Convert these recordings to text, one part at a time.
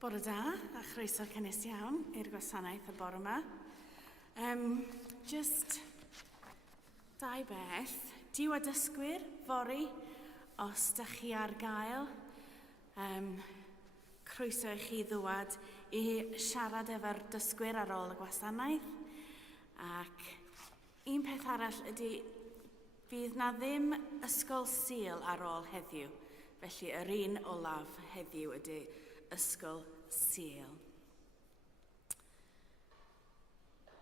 Bore da, a chroeso cynnes iawn i'r gwasanaeth y bore yma. Just dau beth. Diw a dysgwyr, fori, os da chi ar gael. Croeso i chi ddwad i siarad efo'r dysgwyr ar ôl y gwasanaeth. Ac un peth arall ydy, bydd na ddim ysgol Sul ar ôl heddiw. Felly yr un olaf heddiw ydy Ysgol Sul.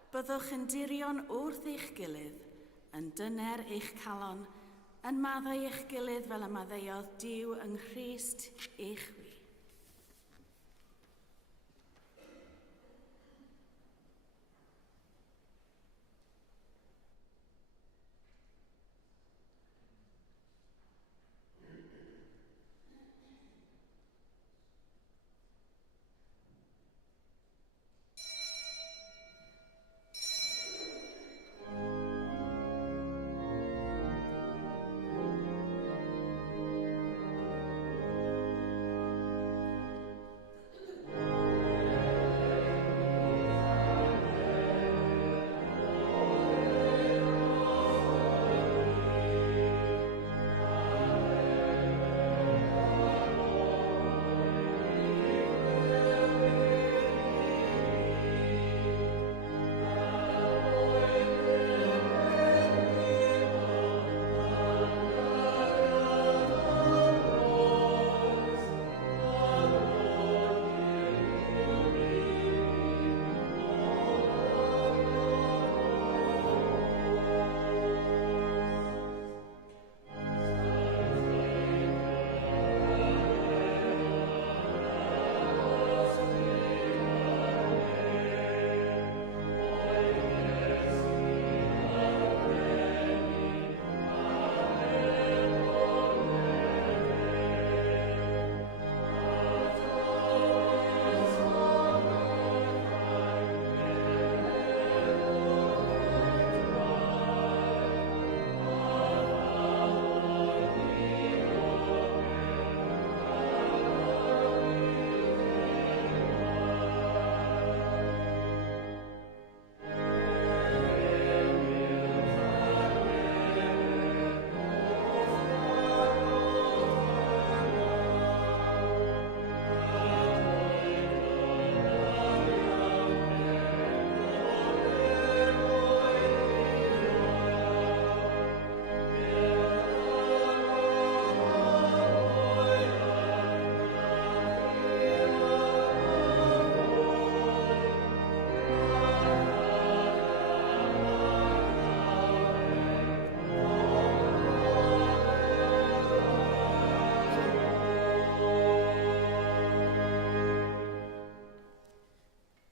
Byddwch yn dirion wrth eich gilydd, yn dyner eich calon, yn maddau eich gilydd fel y maddeuodd Duw yng Nghrist eich wi.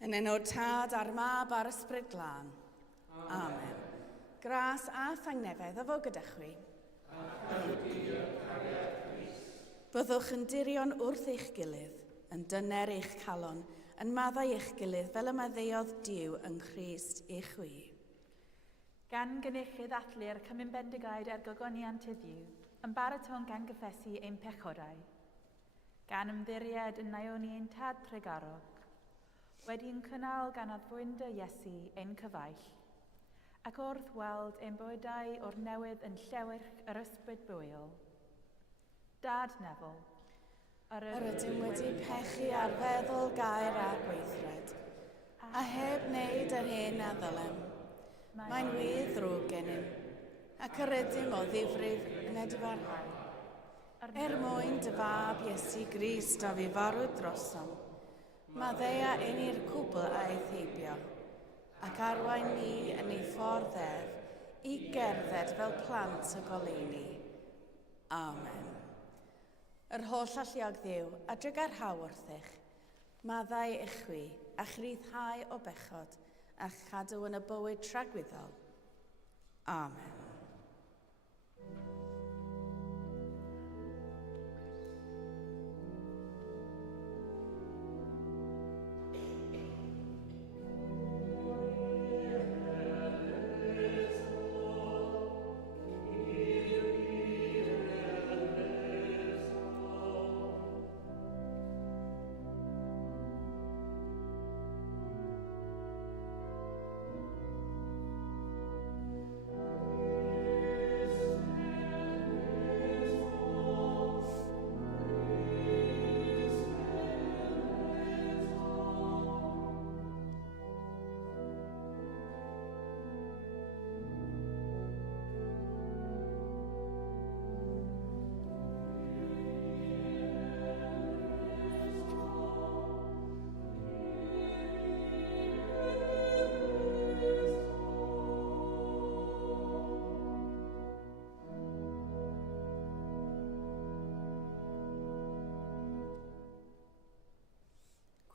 Yn enw'r Tad a'r Mab a'r Ysbryd Glân. Amen. Gras a thangnefedd efo gyda chwi. Byddwch yn dirion wrth eich gilydd, yn dyner eich calon, yn maddau eich gilydd fel y maddeuodd Duw yng Nghrist eich wi. Gan gynnychu ddathlu'r cymyn bendigaid gogoniant heddiw, yn baraton gan gyffesu ein pechorau. Gan ymddiried yn Naomi ein tad tregarog, wedi'n cynnal gan addfwynder Iesu ein cyfaill, ac wrth weld ein bywydau o'r newydd yn llewyrch yr ysbryd bwyol. Dad Nefel, yr ydym wedi pechu ar feddwl, gair a gweithred, a heb wneud yr hyn a ddylem. Mae'n wir ddrwg gennym, ac yr ydym o ddifrif yn edfarhau. Mwyn dy fab Iesu Grist a fi farw drosom, maddeia ein i'r cwbl a eithebio, ac arwain ni yn ei ffordd ef i gerdded fel plant y goleuni. Amen. Yr holl alluog Dduw, a drygar haw wrthych, maddau eich chwi, a chryddhau o bechod, a chadw yn y bywyd tragwyddol. Amen.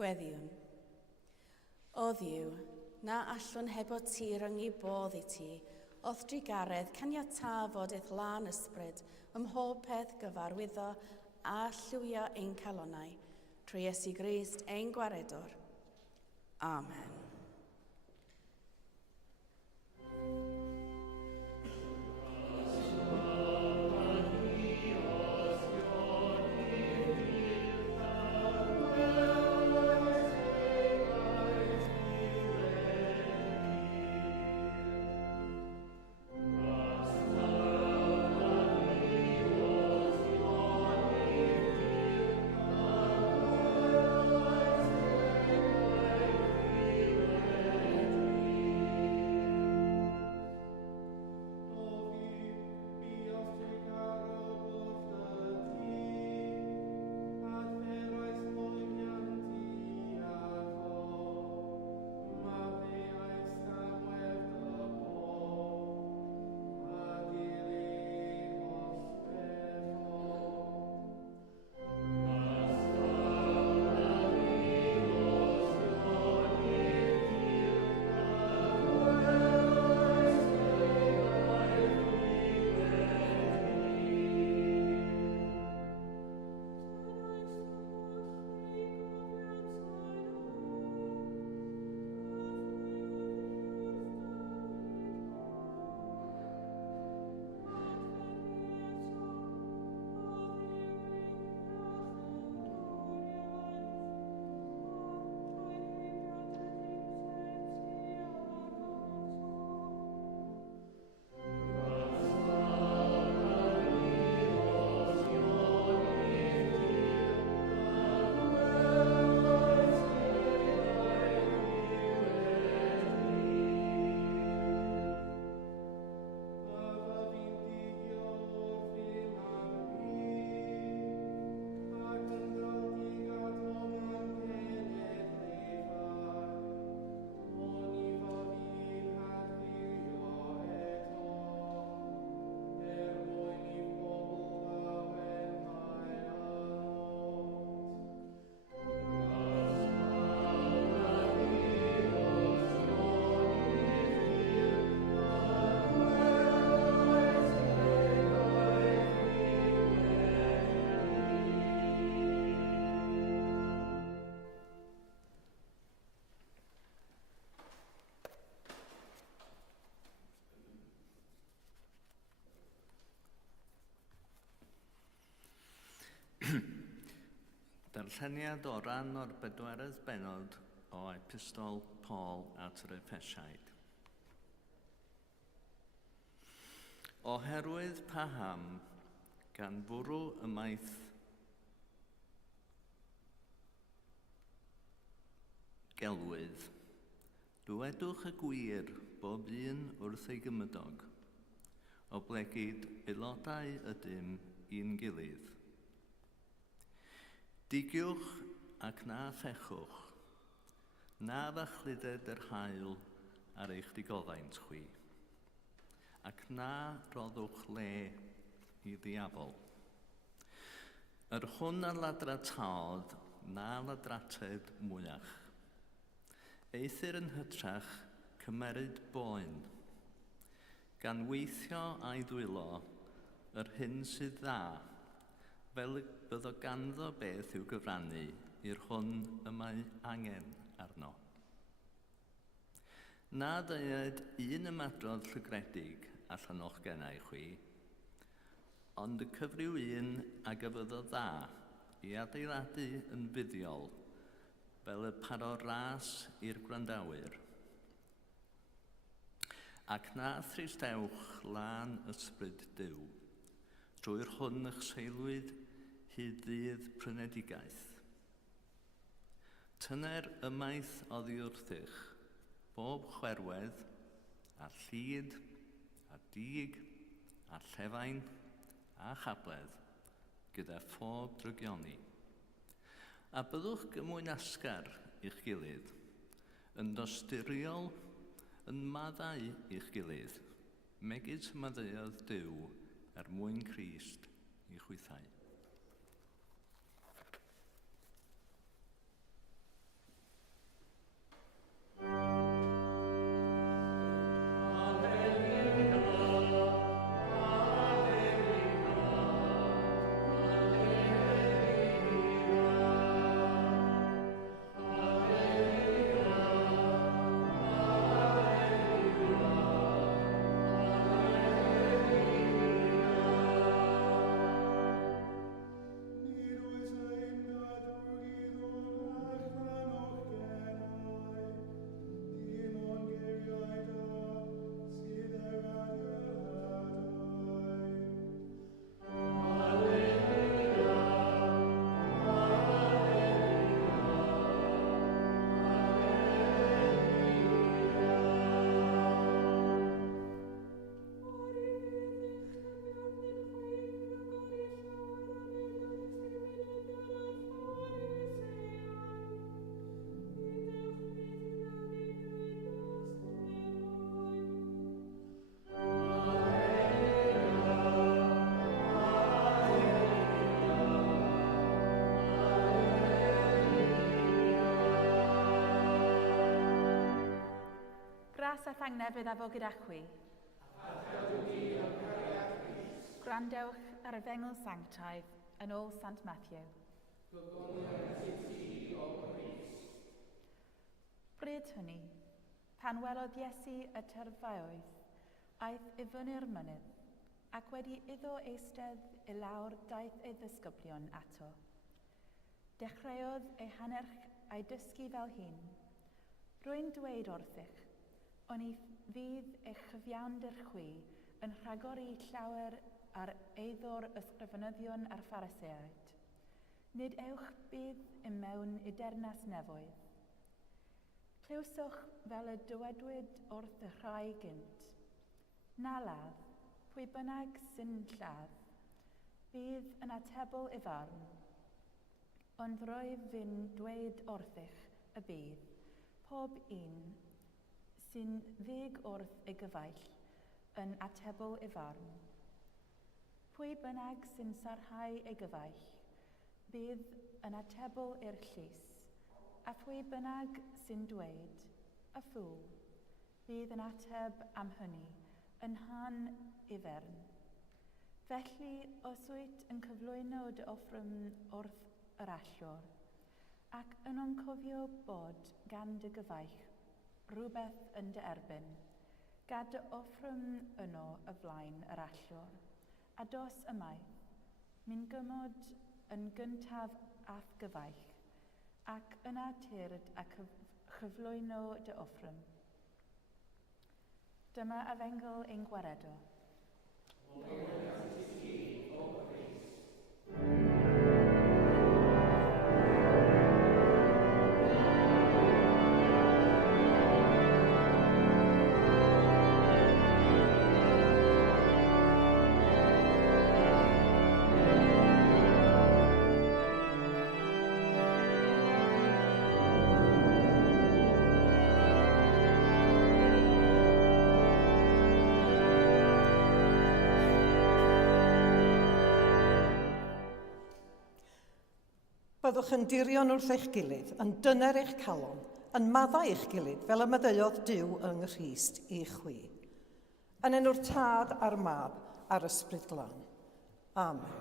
Gweddiwn. O Dduw, na allwn heb o ti ryngu bodd i ti, oedd drigaredd caniataf fod eith lan ysbryd ym mhob peth gyfarwyddo a llywio ein calonau, trwy Iesu Grist ein gwaredwr. Amen. Darlleniad o ran o'r 4 bennod o Epistol Paul at yr Effesiaid. Oherwydd paham gan fwrw ymaith gelwydd, dywedwch y gwir bob un wrth ei gymydog, o blegyd aelodau ydym i'n gilydd. Digiwch ac na phechwch, na ddachlyded yr haul ar eich digoddaint chwi, ac na roddwch le i ddiafol. Yr hwn ar ladra taod na ladrated mwyach. Eithir yn hytrach cymeryd boen, gan weithio a'i ddwylo yr hyn sydd dda, fel byddo ganddo beth i'w gyfrannu i'r hwn y mae angen arno. Na deued un ymadrodd llygredig allan o'ch gennau chwi, ond y cyfryw un a gyfyddo dda i adeiladu yn fuddiol, fel y paro ras i'r gwrandawyr. Ac na thristewch lan ysbryd Duw, drwy'r hwn eich seilwyd hyd ddydd prynedigaeth. Tyner ymaith oddi wrthych, bob chwerwedd, a llid, a dig, a llefain, a chabledd, gyda phob drygioni. A byddwch gymwyn asgar i'ch gilydd, yn dosturiol, yn maddau i'ch gilydd, megis maddeuodd Duw mwyn Crist i chwythau. Glas a thangnefydd a fo gyda chwi. Gwrandewch ar y fengl sanctaidd yn ôl Sant Matthew. Bryd hynny, pan welodd Iesu y tyrfaoedd, aeth i fyny'r mynydd, ac wedi iddo eistedd i lawr daeth ei ddisgyblion ato. Dechreuodd ei hanerch a'i dysgu fel hun. Rwy'n dweud wrthych, ond i fydd eich chyfiawnder chwi yn rhagori llawer ar eiddor ysgrifenyddion a'r Phariseaid. Nid ewch bydd i mewn i dernas nefoedd. Clywswch fel y dywedwyd wrth y rhai gynt. Na ladd, pwy bynnag sy'n lladd, bydd yn atebol i farn. Ond roedd fi'n dweud wrthych y bydd, pob un sy'n ddig wrth ei gyfaill yn atebol i farn. Pwy bynnag sy'n sarhau ei gyfaill, bydd yn atebol i'r llys, a pwy bynnag sy'n dweud, y ffwl, bydd yn ateb am hynny, yn han i fern. Felly, os wyt yn cyflwyno dy offrym wrth yr allor, ac yn cofio bod gan dy gyfaill rhywbeth yn dy erbyn, gad dy offrym yno y flaen yr allor, a dos ymaith, mi'n gymod yn gyntaf ath gyfaill, ac yna tyrd a chyflwyno dy offrym. Dyma y fengl ein gwaredo. Byddwch yn dirion wrth eich gilydd, yn dyner eich calon, yn maddau eich gilydd fel y maddeuodd Duw yng Nghrist i chwi. Yn enw'r Tad a'r Mab a'r Ysbryd Glân. Amen.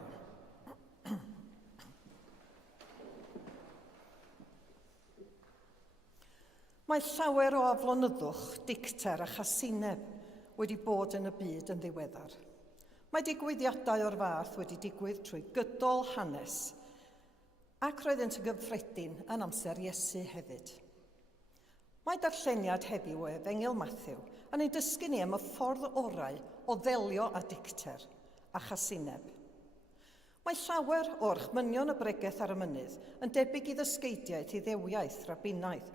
Mae llawer o aflonyddwch, dicter a chasineb wedi bod yn y byd yn ddiweddar. Mae digwyddiadau o'r fath wedi digwydd trwy gydol hanes, ac roeddent yn gyffredin yn amser Iesu hefyd. Mae darlleniad heddiw o Efengil Mathew yn ei dysgu ni am y ffordd orau o ddelio â dicter a chasineb. Mae llawer o'r chmynion y bregaeth ar y mynydd yn debyg i ddysgeidiaeth i ddewiaeth rabbinaidd,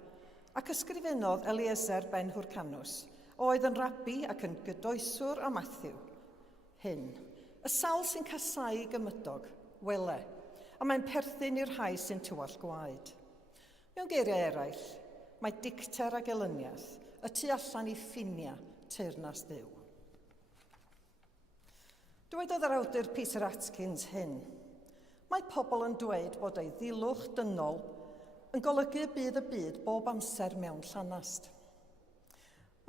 ac ysgrifennodd Eliezer ben Hwrcanws, oedd yn rabbi ac yn gydoeswr a Mathew. Hyn, y sawl sy'n casau gymydog, wele, a mae'n perthyn i'r rhai sy'n tywall gwaed. Mewn geiriau eraill, mae dicter ag elyniaeth y tu allan i ffinia teyrnas Dduw. Dywedodd yr awdur Peter Atkins hyn. Mae pobl yn dweud bod ei ddilwch dynol yn golygu y byd bob amser mewn llanast.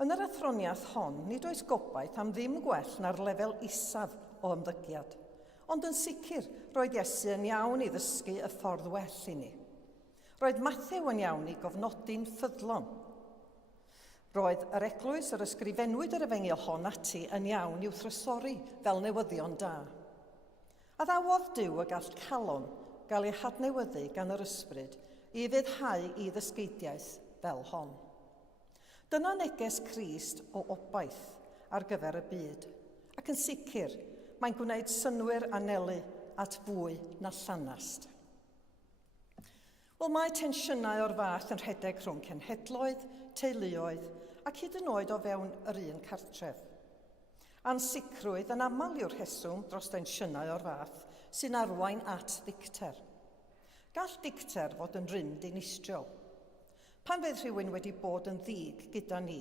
Yn yr athroniaeth hon, nid oes gobaith am ddim gwell na'r lefel isaf o ymddygiad. Ond yn sicr, roedd Iesu yn iawn i ddysgu y ffordd well i ni. Roedd Mathew yn iawn i gofnodi'n ffyddlon. Roedd yr eglwys yr ysgrifennwyd yr efengil hon ati yn iawn i'w thrysori fel newyddion da. A ddawodd Duw y gall calon gael ei hadnewyddu gan yr ysbryd i fyddhau i ddysgeidiaeth fel hon. Dyna neges Crist o obaith ar gyfer y byd, ac yn sicr, mae'n gwneud synwyr anelu at fwy na llanast. Wel, mae tensiynau o'r fath yn rhedeg rhwng cenhedloedd, teuluoedd ac hyd yn oed o fewn yr un cartref. Ansicrwydd yn aml yw'r rheswm dros tensiynau o'r fath sy'n arwain at dicter. Gall dicter fod yn ryn dinistriol. Pan fydd rhywun wedi bod yn ddig gyda ni,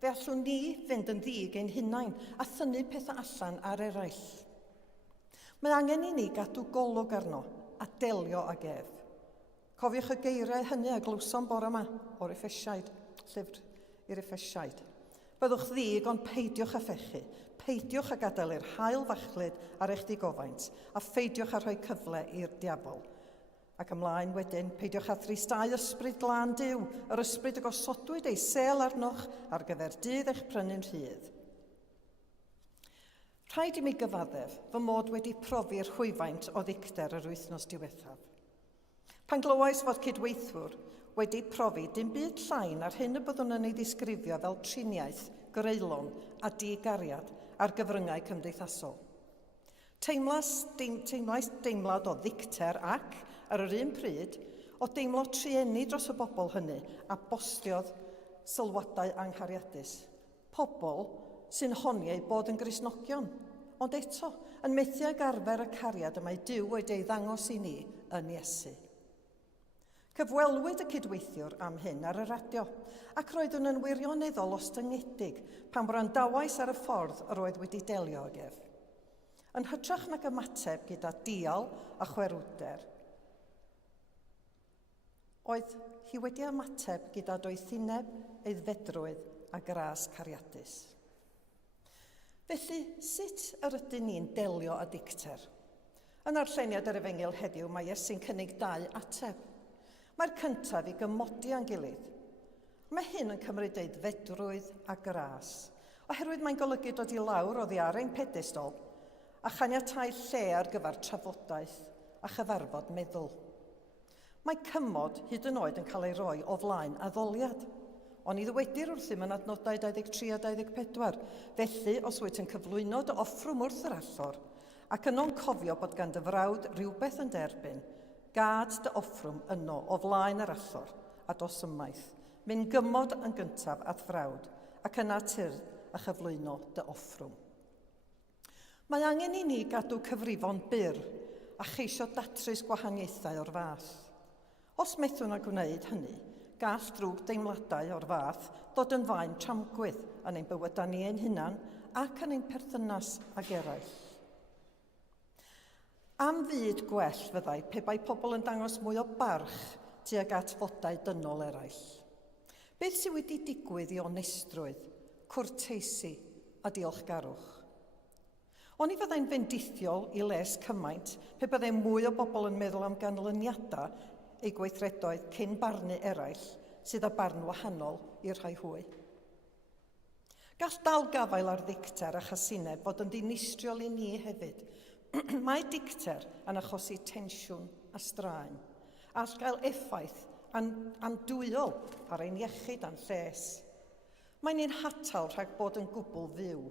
fe allwn ni fynd yn ddig ein hunain a thynnu pethau allan ar eraill. Mae angen i ni gadw golwg arno a delio ag ef. Cofiwch y geiriau hynny a glwsom bore yma o'r Effesiaid, llyfr i'r Effesiaid. Byddwch ddig ond peidiwch â phechu. Peidiwch â gadael i'r haul fachlyd ar eich digofaint a pheidiwch â rhoi cyfle i'r diafol. Ac ymlaen wedyn, peidiwch â thrisdau ysbryd glân Duw, yr ysbryd y gosodwyd ei sel arnoch ar gyfer dydd eich prynu'n rhydd. Rhaid i mi gyfaddef fy mod wedi profi'r rhwyfaint o ddicter yr wythnos diwethaf. Pan glywais fod cydweithwyr wedi profi dim byd llai na'r hyn y byddwn yn ei ddisgrifio fel triniaeth, greulon a digariad ar gyfryngau cymdeithasol. Teimlais deimlad o ddicter ac, ar yr un pryd, o deimlo trienni dros y bobl hynny a bostiodd sylwadau anghariadus. Pobl sy'n honni ei bod yn Gristnogion, ond eto yn methu ag arfer y cariad y mae Duw wedi ei ddangos i ni yn Iesu. Cyfwelwyd y cydweithiwr am hyn ar y radio, ac roeddwn yn wirioneddol ostyngedig pan wrandawais ar y ffordd yr oedd wedi delio ag ef. Yn hytrach nag ymateb gyda dial a chwerwder, oedd hi wedi ymateb gyda doethineb, eiddfedrwydd a gras cariadus. Felly, sut yr ydyn ni'n delio â dicter? Yn arlleniad yr Efengyl heddiw, mae Iesu'n cynnig 2 ateb. Mae'r cyntaf i gymodi a'n gilydd. Mae hyn yn cymryd eiddfedrwydd a gras, oherwydd mae'n golygu dod i lawr oddi ar ein pedestol a chaniatáu lle ar gyfer trafodaeth a chyfarfod meddwl. Mae cymod hyd yn oed yn cael ei roi o flaen addoliad. Ond i ddywedir wrthym yn adnodau 23 a 24, felly os wyt yn cyflwyno dy offrwm wrth yr allor, ac yno'n cofio bod gan dy frawd rhywbeth yn derbyn, gad dy offrwm yno o flaen yr allor a dos ymaith, mynd gymod yn gyntaf at frawd, ac yna tyrd a chyflwyno dy offrwm. Mae angen i ni gadw cyfrifon byr a cheisio datrys gwahaniaethau o'r fath. Os methwn a gwneud hynny, gall drwg deimladau o'r fath ddod yn faen tramgwydd yn ein bywydau ni ein hunan ac yn ein perthynas ag eraill. Am fyd gwell fyddai pe bai pobl yn dangos mwy o barch tuag at fodau dynol eraill. Beth sydd wedi digwydd i onestrwydd, cwrteisi a diolchgarwch? Oni fyddai'n fendithiol i les cymaint pe byddai mwy o bobl yn meddwl am ganlyniadau ei gweithredoedd cyn barnu eraill sydd â barn wahanol i'r rhai hwy. Gall dal gafael ar ddicter a chasineb fod yn ddinistriol i ni hefyd. Mae dicter yn achosi tensiwn a straen, a all gael effaith andwyol ar ein iechyd a'n lles. Mae'n ein hatal rhag bod yn gwbl fyw.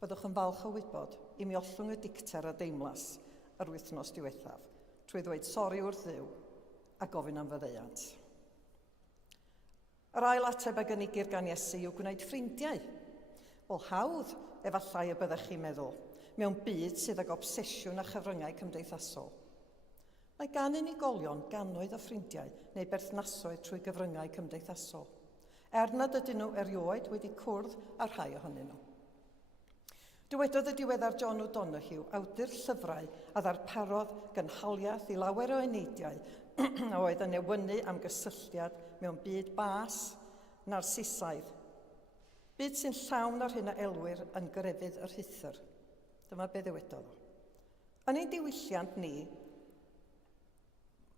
Byddwch yn falch o wybod i mi ollwng y dicter a deimlas yr wythnos diwethaf, trwy ddweud sori wrth Dduw a gofyn am fyddeiant. Yr ail ateb a gynigir gan Iesu yw gwneud ffrindiau. Wel, hawdd efallai y byddech chi'n meddwl, mewn byd sydd ag obsesiwn a chyfryngau cymdeithasol. Mae gan unigolion gannoedd o ffrindiau neu berthnasoedd trwy gyfryngau cymdeithasol, nad ydyn nhw erioed wedi cwrdd â rhai ohonyn nhw. Dywedodd y diweddar John O'Donoghue, awdur llyfrau a ddarparodd gynhaliaeth i lawer o eneidiau a oedd yn ewynu am gysylltiad mewn byd bas, narsisaidd. Byd sy'n llawn ar hyn a elwyr yn grefydd yr hythyr. Dyma be ddywedodd o. Yn ein diwylliant ni,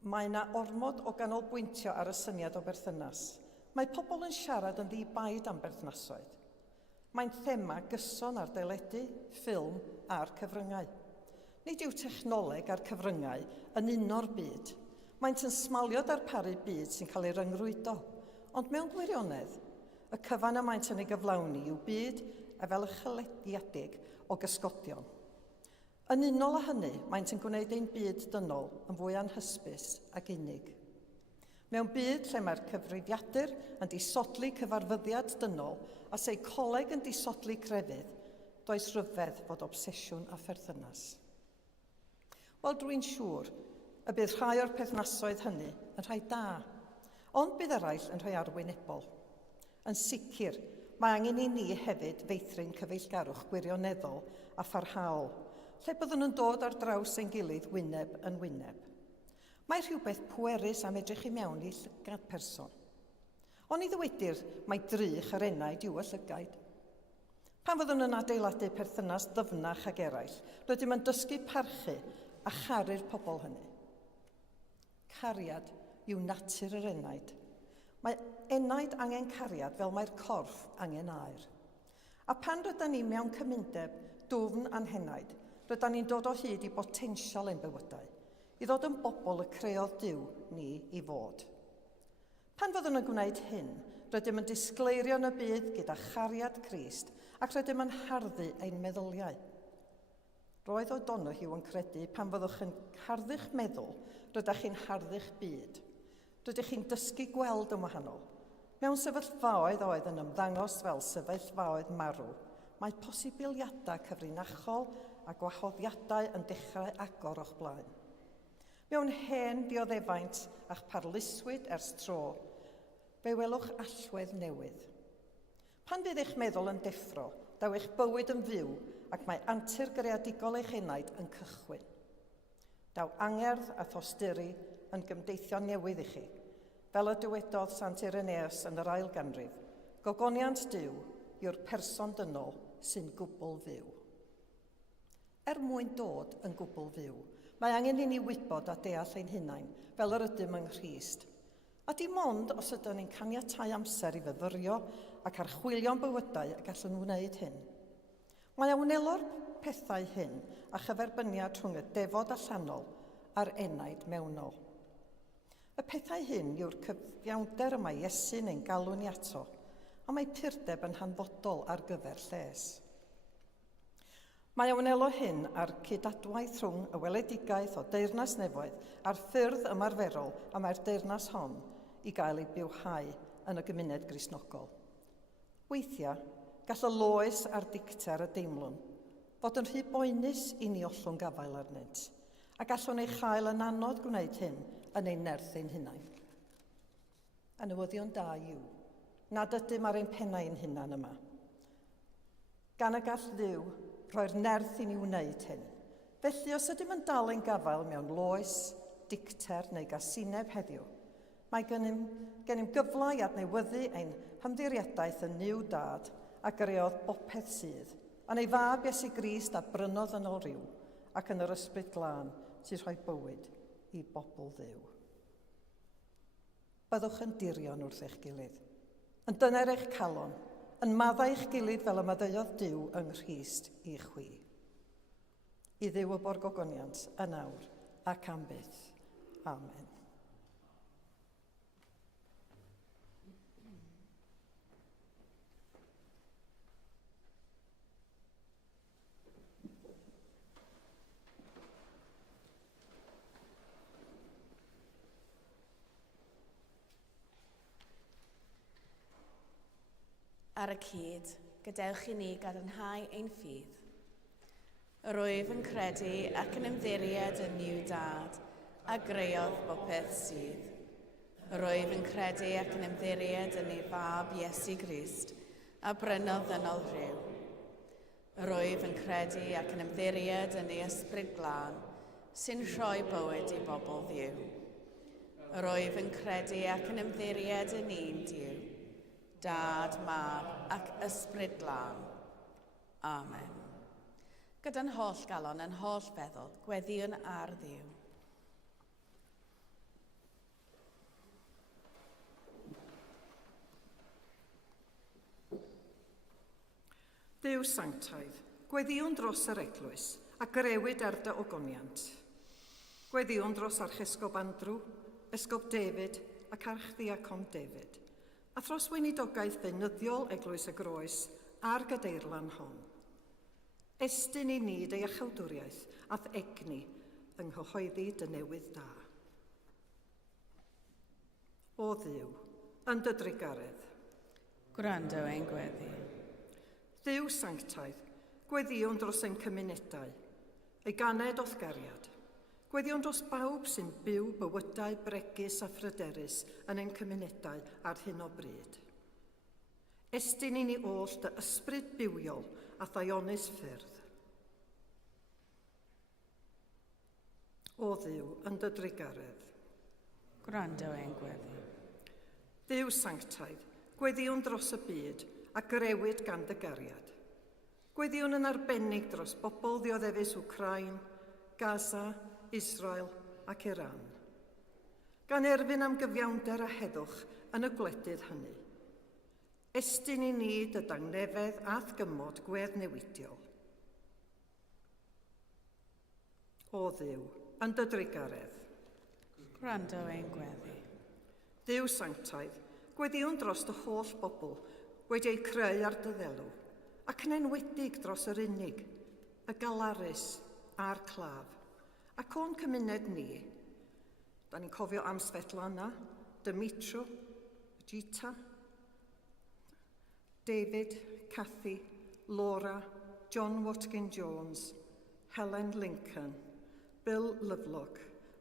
mae yna ormod o ganolbwyntio ar y syniad o berthynas. Mae pobl yn siarad yn ddi-baid am berthnasoedd. Mae'n thema gyson ar deledu, ffilm a'r cyfryngau. Nid yw technoleg a'r cyfryngau yn uno'r byd. Maent yn smalio darparu byd sy'n cael ei ryngrwydo, ond mewn gwirionedd, y cyfan y maent yn ei gyflawni yw byd efelychlediedig o gysgodion. Yn unol â hynny, maent yn gwneud ein byd dynol yn fwy anhysbys ac unig. Mewn byd lle mae'r cyfrifiadur yn disodli cyfarfyddiad dynol a seicoleg yn disodli crefydd, does ryfedd fod obsesiwn a pherthynas. Wel, dwi'n siŵr y bydd rhai o'r perthnasoedd hynny yn rhai da, ond bydd eraill yn rhai arwynebol. Yn sicr, mae angen i ni hefyd feithrin cyfeillgarwch gwirioneddol a pharhaol, lle byddwn yn dod ar draws ein gilydd wyneb yn wyneb. Mae rhywbeth pwerus am edrych i mewn i llygad person. Ond i ddywedir mae drych yr enaid yw y llygaid. Pan fyddwn yn adeiladu perthynas ddyfnach ag eraill, rydym yn dysgu parchu a charu'r pobl hynny. Cariad yw natur yr enaid. Mae enaid angen cariad fel mae'r corff angen aer. A pan rydym ni mewn cymundeb dwfn anhenaid, rydym ni'n dod o hyd i botensial ein bywydau, i ddod yn bobl y creodd Duw ni i fod. Pan fyddwn yn gwneud hyn, rydym yn disgleirio yn y byd gyda chariad Crist ac rydym yn harddu ein meddyliau. Roedd O'Donoghue yn credu pan fyddwch yn harddu'ch meddwl, rydych chi'n harddu'ch byd. Rydych chi'n dysgu gweld yn wahanol. Mewn sefyllfaoedd oedd yn ymddangos fel sefyllfaoedd marw, mae posibiliadau cyfrinachol a gwahoddiadau yn dechrau agor o'ch blaen. Mewn hen dioddefaint a'ch parluswyd ers tro, fe welwch allwedd newydd. Pan fydd eich meddwl yn deffro, daw eich bywyd yn fyw ac mae antur greadigol eich enaid yn cychwyn. Daw angerdd a thosturi yn gymdeithio newydd i chi, fel y dywedodd Sant Irenaeus yn yr ail ganrif, gogoniant Duw yw'r person dynol sy'n gwbl fyw. Mwyn dod yn gwbl fyw, mae angen i ni wybod a deall ein hunain fel yr ydym yng Nghrist. A dim ond os ydym ni'n caniatáu amser i fyfyrio ac archwilio'n bywydau a gallwn wneud hyn. Mae awnelo'r pethau hyn a chyferbyniad rhwng y defod allanol a'r enaid mewnol. Y pethau hyn yw'r cyfiawnder y mae Iesu'n ein galw ni ato, a mae purdeb yn hanfodol ar gyfer lles. Mae awnelo hyn ar cydadwaith rhwng y weledigaeth o Deyrnas Nefoedd a'r ffyrdd ymarferol a mae'r deyrnas hon i gael ei bywhau yn y gymuned Gristnogol. Weithiau, gall y loes a'r dicter y deimlwn fod yn rhy boenus i ni ollwng gafael arnynt, a gallwn ei chael yn anodd gwneud hyn yn ein nerth ein hunain. A newyddion da yw, nad ydym ar ein pennau ein hunan yma. Gan y gall Dduw roi'r nerth i ni wneud hyn. Felly, os ydym yn dal ein gafael mewn loes, dicter neu gasineb heddiw, mae gennym gyfle i adnewyddu ein hymddiriadaeth yn niw dad a greodd bopeth sydd, a neu fab Iesu Grist a brynodd yn ôl ryw, ac yn yr ysbryd glân sy'n rhoi bywyd i bobl Dduw. Byddwch yn dirion wrth eich gilydd, yn dyner eich calon, yn maddau eich gilydd fel y maddeuodd Duw yng Nghrist i chwi. I Dduw y borgogoniant yn awr ac am byth. Amen. Ar y cyd, gadewch i ni gadarnhau ein ffydd. Rwyf yn credu ac yn ymddiried yn niw dad, a greodd bopeth sydd. Rwyf yn credu ac yn ymddiried yn ei fab Iesu Grist, a brynodd yn ôl rhyw. Rwyf yn credu ac yn ymddiried yn ei ysbryd glân, sy'n rhoi bywyd i bobl Dduw. Rwyf yn credu ac yn ymddiried yn un Duw, Dad, Mab ac ysbryd glân. Amen. Gyda'n holl galon yn holl feddwl, gweddiwn ar Dduw. Duw sanctaidd, gweddiwn dros yr eglwys a grewyd ar dy ogoniant. Gweddiwn dros Archesgob Andrew, Esgob David ac Archdiacon David, a thros weinidogaeth beunyddiol Eglwys y Groes a'r gadeirlan hon. Estyn i ni dy iachawdwriaeth ath egni yng nghyhoeddi dy newydd da. O Dduw, yn dy drigaredd. Gwrando ein gweddi. Dduw sanctaidd, gweddiwn dros ein cymunedau, ei ganed othgariad. Gweddiwn dros bawb sy'n byw bywydau bregus a phryderus yn ein cymunedau ar hyn o bryd. Estyn i ni oll dy ysbryd bywiol a ddaionnus ffyrdd. O Dduw, yn dy drigaredd. Gwrando ein gweddi. Dduw sanctaidd, gweddiwn dros y byd a grewyd gan dy gariad. Gweddiwn yn arbennig dros bobl ddioddefus Wcrain, Gaza, Israel ac Iran. Gan erfyn am gyfiawnder a heddwch yn y gwledydd hynny. Estyn i ni dy dangnefedd ath gymod gweddnewidiol. O Dduw, yn dy drigaredd. Gwrando ein gweddi. Dduw sanctaidd, gweddiwn dros dy holl bobl wedi ei creu ar dy ddelw, ac yn enwedig dros yr unig, y galarus a'r claf, ac o'n cymuned ni. Da ni'n cofio am Svetlana, Dimitro, Gita, David, Cathy, Laura, John Watkin-Jones, Helen Lincoln, Bill Lovelock,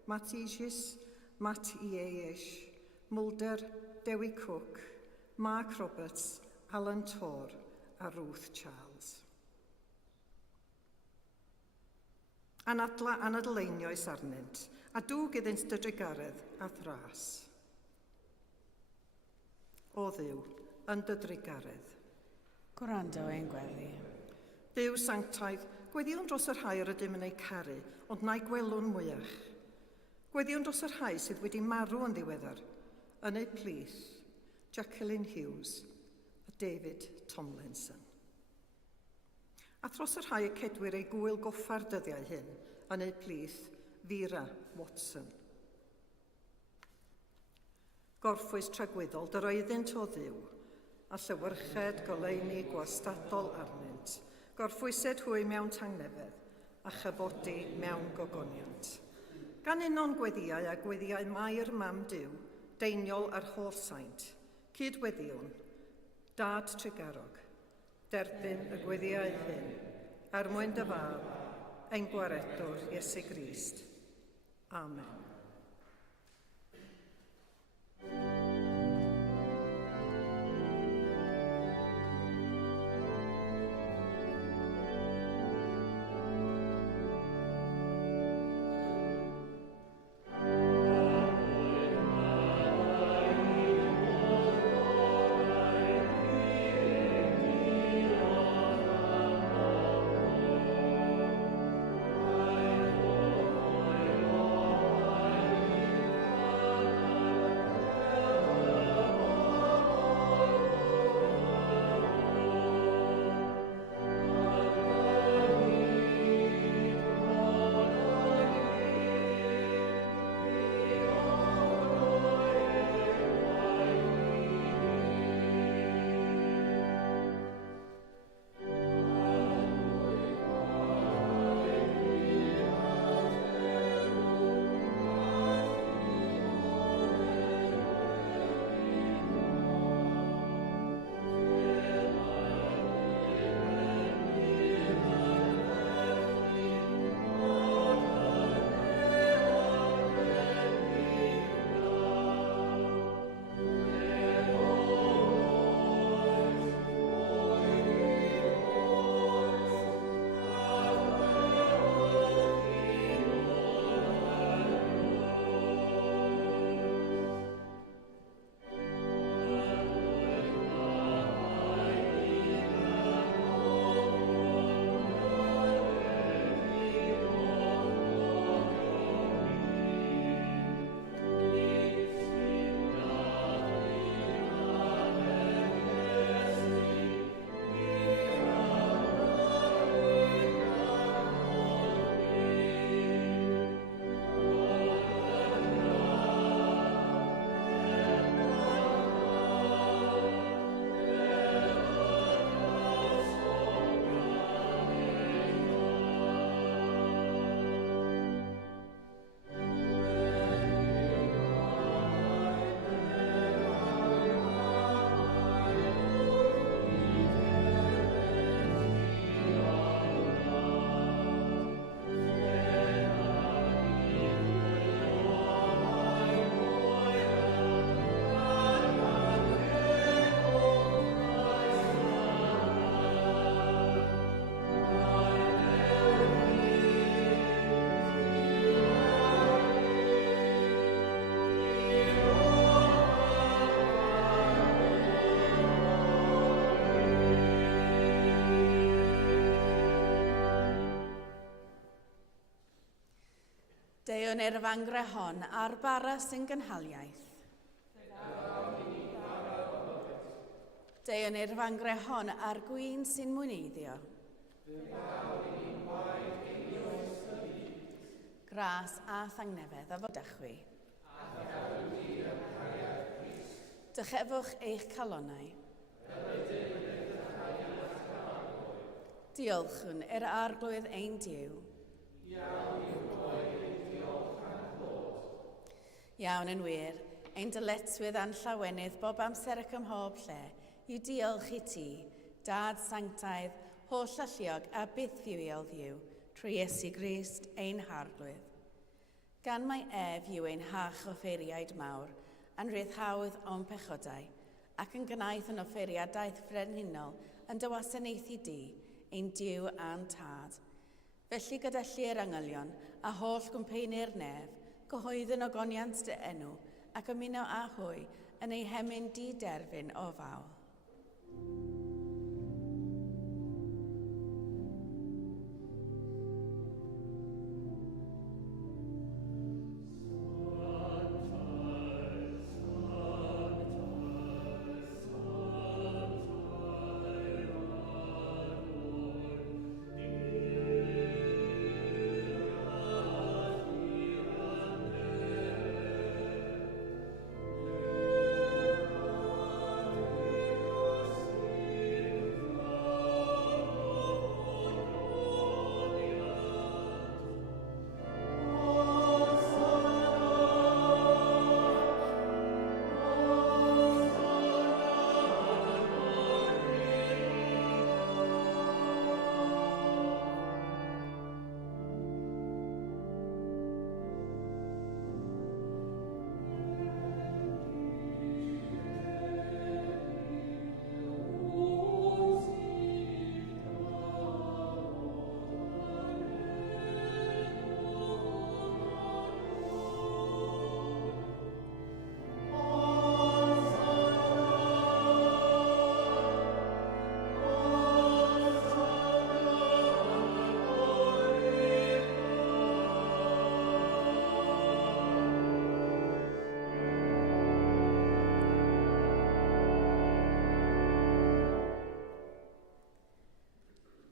Matt Aegis, Matt Ieish, Mulder, Dewi Cook, Mark Roberts, Alan Torr a Ruth Charles. Anadleunioes arnynt, a dŵg iddynt dy drigaredd a thras. O Dduw, yn dy drigaredd. Gwrando ein gweddi. Dduw sanctaidd, gweddiwn dros yr rhai yr ydym yn ei caru, ond na'i gwelwn mwyach. Gweddiwn dros yr rhai sydd wedi marw yn ddiweddar, yn eu plith, Jacqueline Hughes a David Tomlinson. A thros yr rhai y cedwyr ei gwyl goffa'r dyddiau hyn, yn eu plith, Vera Watson. Gorffwys tragwyddol dy roeddynt o Dduw, a llywyrched goleuni gwastadol arnynt, gorffwysed hwy mewn tangnefedd, a chyfodi mewn gogoniant. Gan unon gweddiau a gweddiau Mair Mam Duw, deiniol ar holl saint, cydweddiwn, Dad Tregarog, derbyn y gweddiau hyn, er mwyn dy fab, ein gwaredwr Iesu Grist. Amen. Deiwn i'r fangre hon a'r bara sy'n gynhaliaeth. Deiwn i'r fangre hon a'r gwyn sy'n mwyneiddio. Gras a thangnefedd a fodechwi. Dychefwch eich calonnau. Diolchwn i'r arglwydd ein Duw. Iawn yn wir, ein dyletswydd a'n llawenydd bob amser ac ym mhob lle, yw diolch i ti, Dad sanctaidd, holl alluog a byth fywioel ddiw, trwy Iesu Grist ein harglwydd. Gan mai ef yw ein hach offeiriaid mawr, a'n ryddhawdd o'n pechodau, ac yn gnaeth yn offeiriadaeth frenhinol yn dy wasanaethu di, ein Duw a'n tad. Felly gydallu'r angylion a holl gwmpeinir nef, gyhoeddyn ogoniant dy enw ac ymuno â hwy yn ei hemyn di-derfyn o fawl.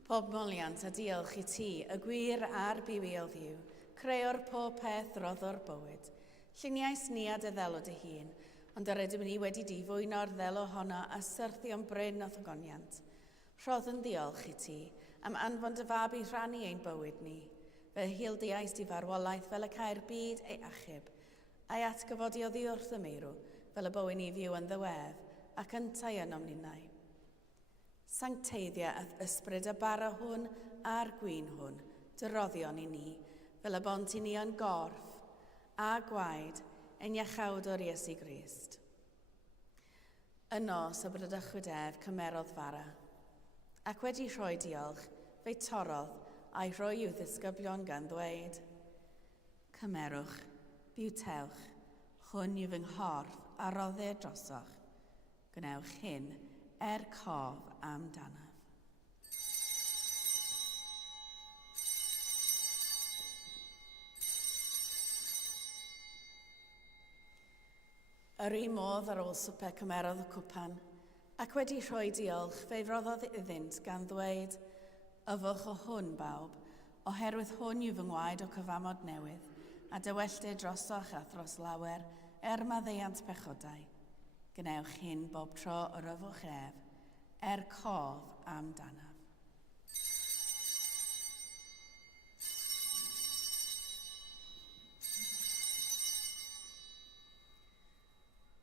Pobmoliant a diolch i ti, y gwir a'r bywioel ddiw, creo'r pob peth roddo'r bywyd. Lluniais ni a dy ddelo dy hun, ond yr ydym ni wedi difwyno'r ddelo honno a syrthio'n bryn o thogoniant. Rhodd yn diolch i ti, am anfon dy fab i rhannu ein bywyd ni. Fe hildiais di farwolaeth fel y cair byd ei achub, a'i atgyfodi oddi wrth y meirw, fel y bywyd ni fyw yn ddiwedd, ac yntau yn omninau. Sancteiddia ysbryd y bara hwn a'r gwyn hwn, dyroddion i ni, fel y bont i ni yn gorff, a gwaed, yn iachawd o'r Iesu Grist. Yno, sybrydychwyd ef cymerodd fara, ac wedi rhoi diolch, fe torodd a'i rhoi i'w ddisgyblion gan ddweud, cymerwch, biwtewch, hwn yw fy nghorff a roddau drosoch, gwnewch hyn cof amdanaf. Yr un modd ar ôl swper cymerodd y cwpan, ac wedi rhoi diolch fe roddodd iddynt gan ddweud, yfwch o hwn bawb, oherwydd hwn yw fy ngwaed o cyfamod newydd, a dywelltu drosoch a thros lawer maddeuant pechodau. Gwnewch hyn bob tro yr yfwch ef, cof amdanaf.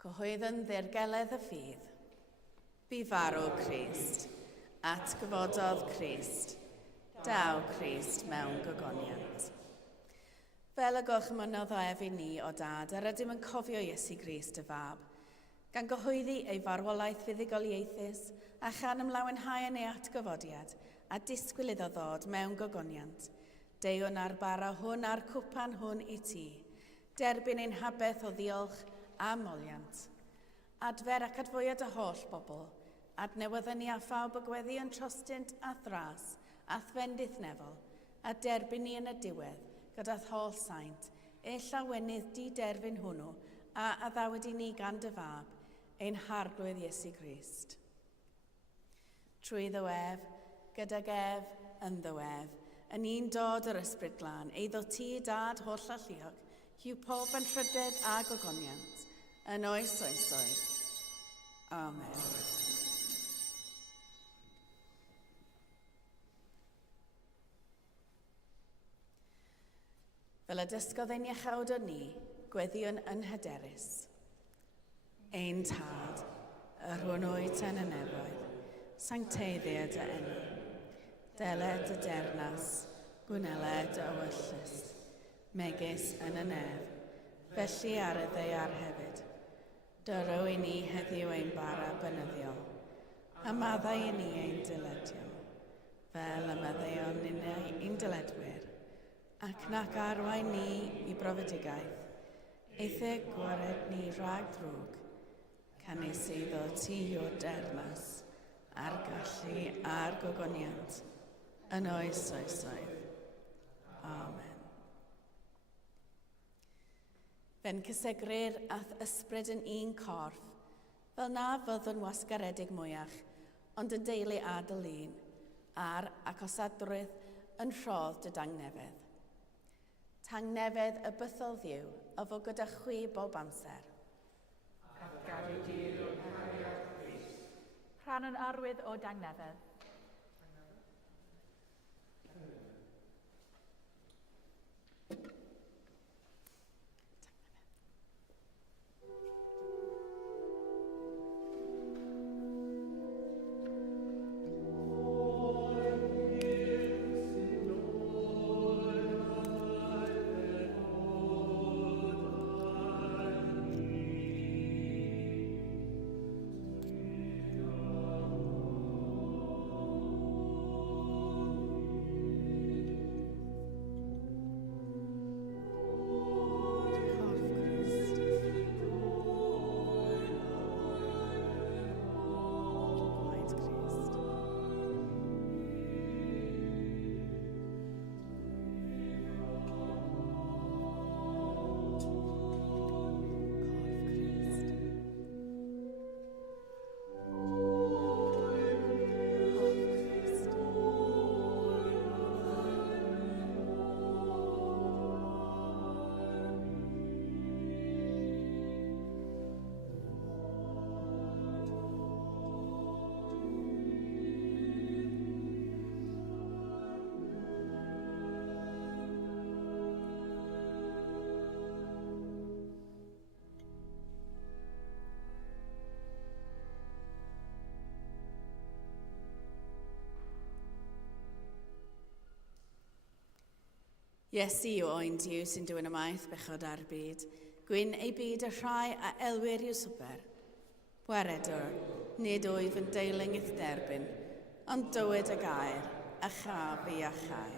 Cyhoeddyn ddirgeledd y ffydd. Bu farw Crist, atgyfododd Crist, daw Crist mewn gogoniant. Fel y gorchmynodd o ef i ni o dad, yr ydym yn cofio Iesu Grist y fab, gan gyhoeddi ei farwolaeth fuddugoliaethus a chan ymlawenhau yn ei atgyfodiad a disgwyl iddo ddod mewn gogoniant. Deiwn ar bara hwn a'r cwpan hwn i ti, derbyn ein habeth o ddiolch a moliant. Adfer ac adfwyad y holl bobl, adnewyddyn ni a phawb y gweddi yn trostynt a thras, a thfendith nefol, a derbyn ni yn y diwedd, gyda'r holl saint, e llawenydd di-derfyn hwnnw a addawyd i ni gan dy fab, ein harglwydd Iesu Grist. Trwy ddywef, gydag ef, yn ddywef, yn un dod yr ysbryd glân, eiddo ti dad holl alluog, hiw pob yn rhydedd a gogoniant, yn oes oesoedd. Amen. Fel y dysgodd ein iachawdod ni, gweddiwn yn hyderus. Ein tad, yr hwnnwyd yn y nefoedd, sancteiddiad y enw. Deled y dernas, gwneled y wyllus, megis yn y nef, felly ar y ddeiar hefyd. Dyro i ni heddiw ein bara bynyddiol, a maddau i ni ein dyledio, fel y maddeuon ein dyledwyr, ac nac arwain ni i brofedigaeth, eithaf gwared ni rhag drwg, canis iddo ti o'r dernas, a'r gallu a'r gogoniant, yn oes oesoedd. Amen. Fe'n cysegrir ath ysbryd yn un corff, fel na fyddwn wasgaredig mwyach, ond yn deulu a dylun, a'r acosadrwydd yn rhodd dy dangnefedd. Tangnefedd y bythol ddiw, a fo gyda chwi bob amser. Ac gadi dir o'n hariad Christ. Rhan yn arwydd o dangnefedd. Iesu yw oen Diw sy'n dywyn ymaith bechod ar byd. Gwyn ei byd y rhai a elwyr yw swper. Pweredwr, nid wyf yn deilwng i'th derbyn, ond dywyd y gair, a chaf i a chai.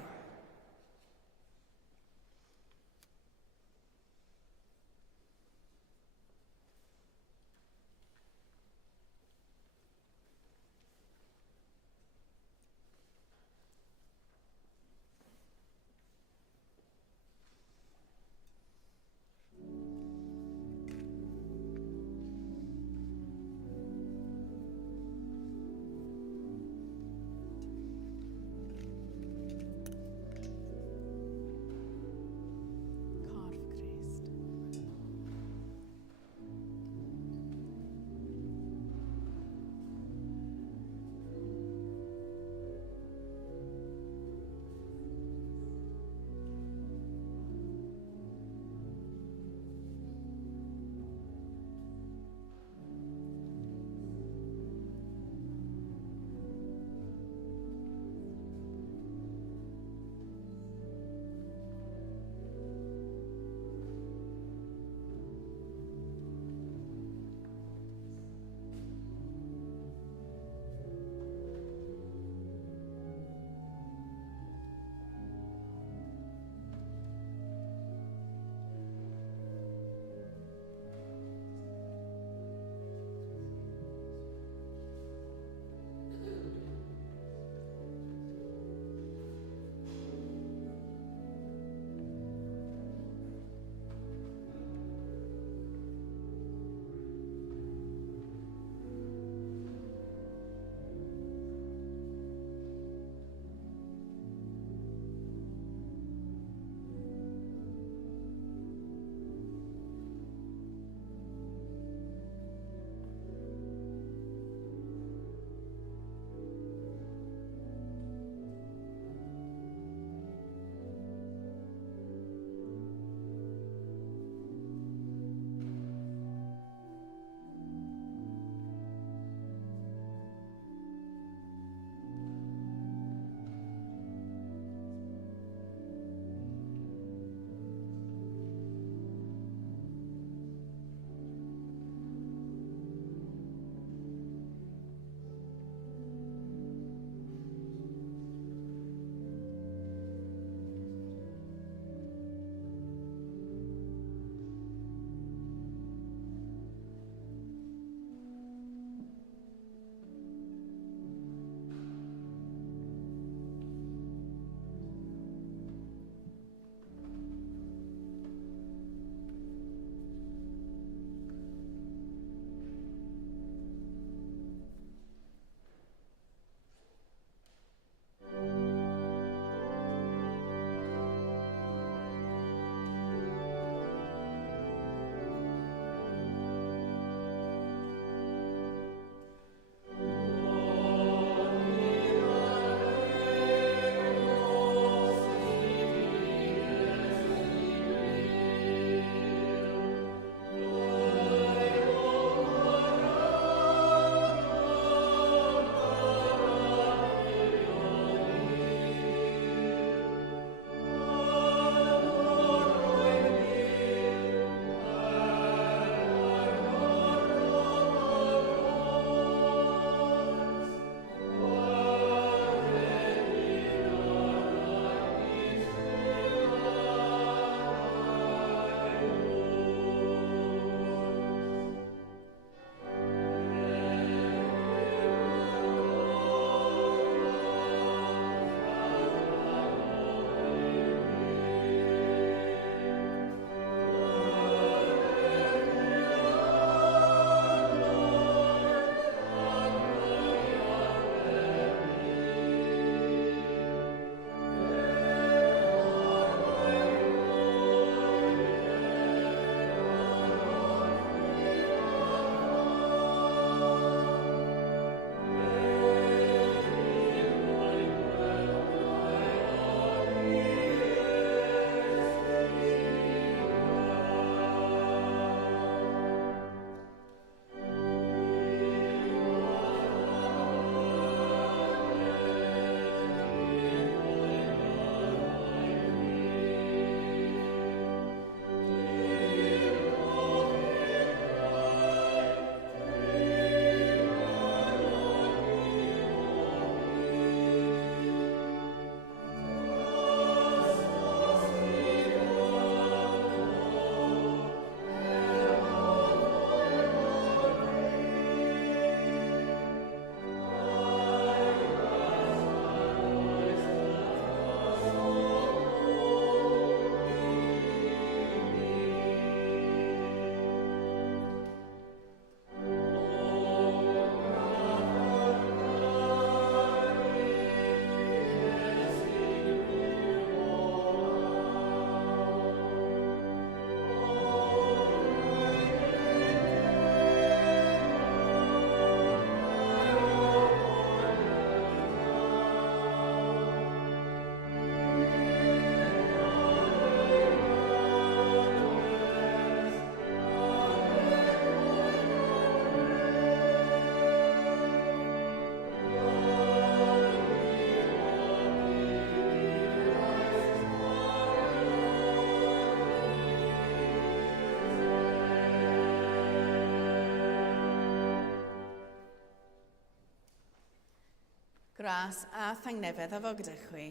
Gras a thangnefedd a fo gyda chwi.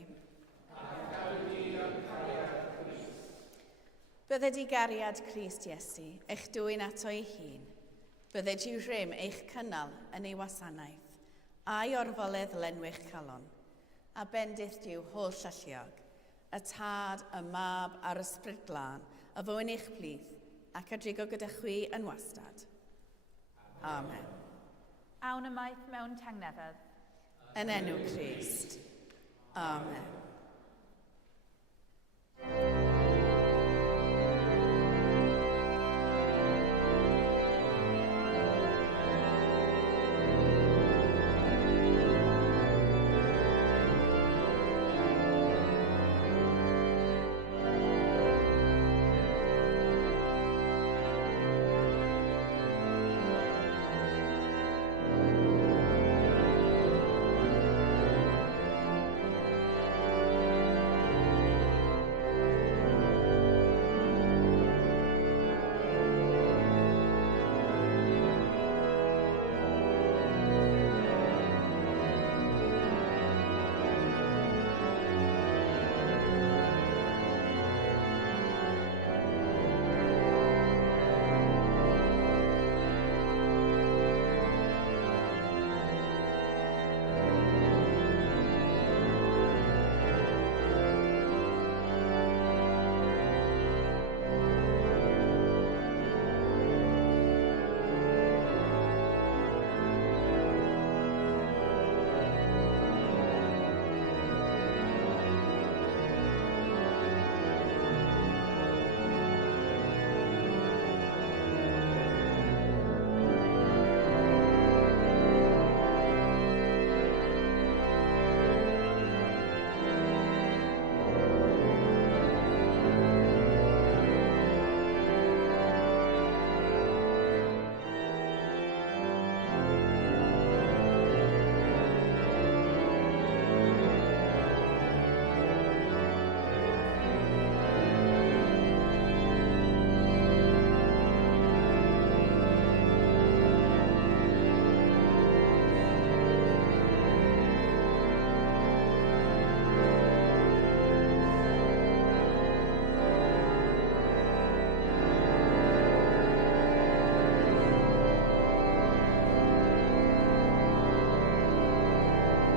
Bydde di gariad Crist Iesu eich dwy'n ato ei hun. Bydde di'w rhym eich cynnal yn ei wasanaeth, a'i orfoledd lenwych calon, a bendith di'w holl alluog, y tad, y mab a'r ysbryd glân, a fo yn eich plith, ac a drigo gyda chwi yn wastad. Amen. Awn ymaith mewn tangnefedd. Yn enw Crist. Amen.